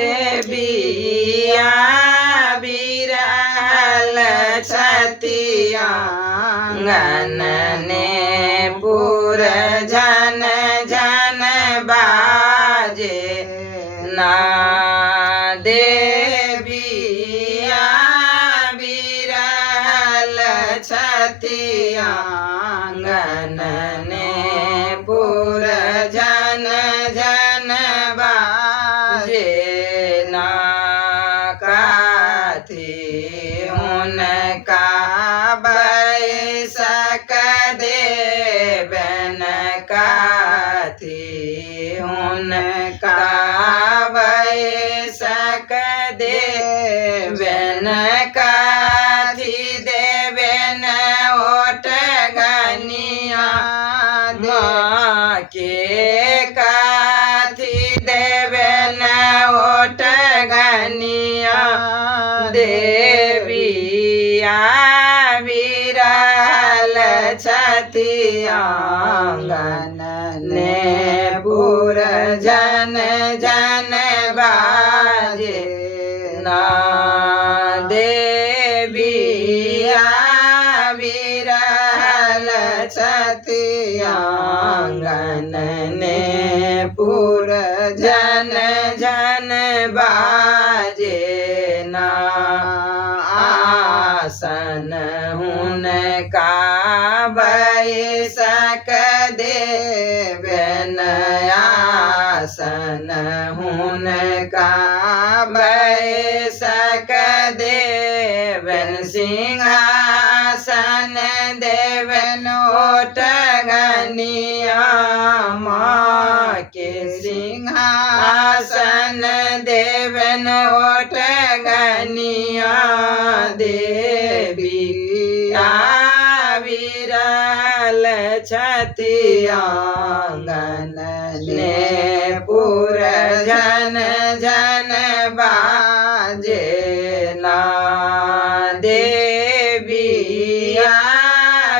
देविया बिरहल छतिया आंगन पुर झन झन बाजे ना देविया बिरहल छतिया आंगन पुर झन झन बाजे ना काथी उनका बैसक देवन काथी उनका बैसक देवन काथी देवन ओट गनिया माँ के काथी देवन ओट गनिया देविया बिरहल छतिया आंगन पुर झन झन बाजे ना देविया बिरहल छतिया आंगन पुर झन झन बाजे ना आसन हुनका बैसक देवन आसन हुनका बैसक देवन सिंहासन देवन ओट गनिया माँ के सिंहासन देवन ओट गनिया देविया बिरहल छतिया आंगन पुर झन झन बाजे ना देविया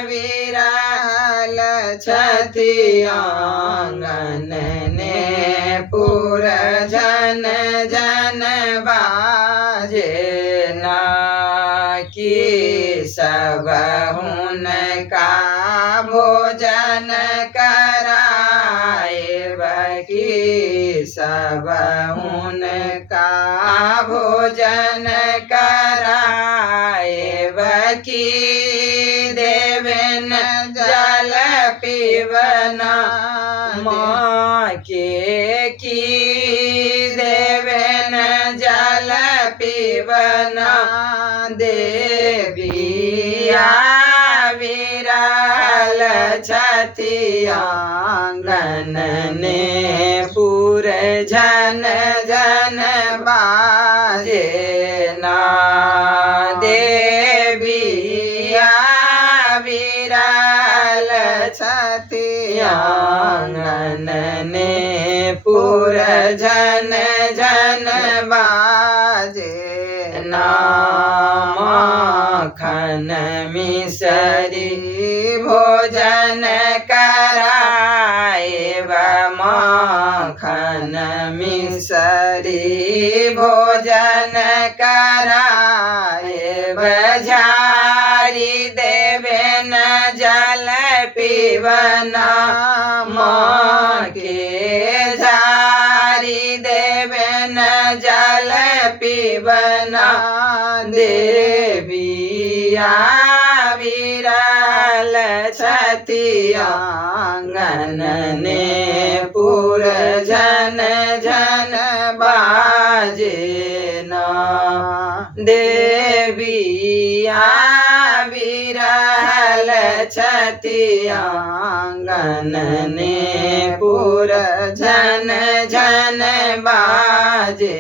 बिरहल छतिया आंगन पुर झन झन बाजे ना की सब हुनका भोजन कराए बकी सब हुनका भोजन कराए बकी देवन जल पीवना माँ के की देवन जल पीवना देविया बिरहल छतिया आंगन पुर झन झन बाजे ना देविया बिरहल छतिया आंगन पुर झन झन बाजे ना माखन मिसरी भोजन कराए माखन मिसरी भोजन कराए बझारी देवन जल पीवना माँ के झारी देवन जल पीवना देविया बिरहल छतिया आंगन पुर झन झन बाजे ना देविया बिरहल छतिया आंगन पुर झन झन बाजे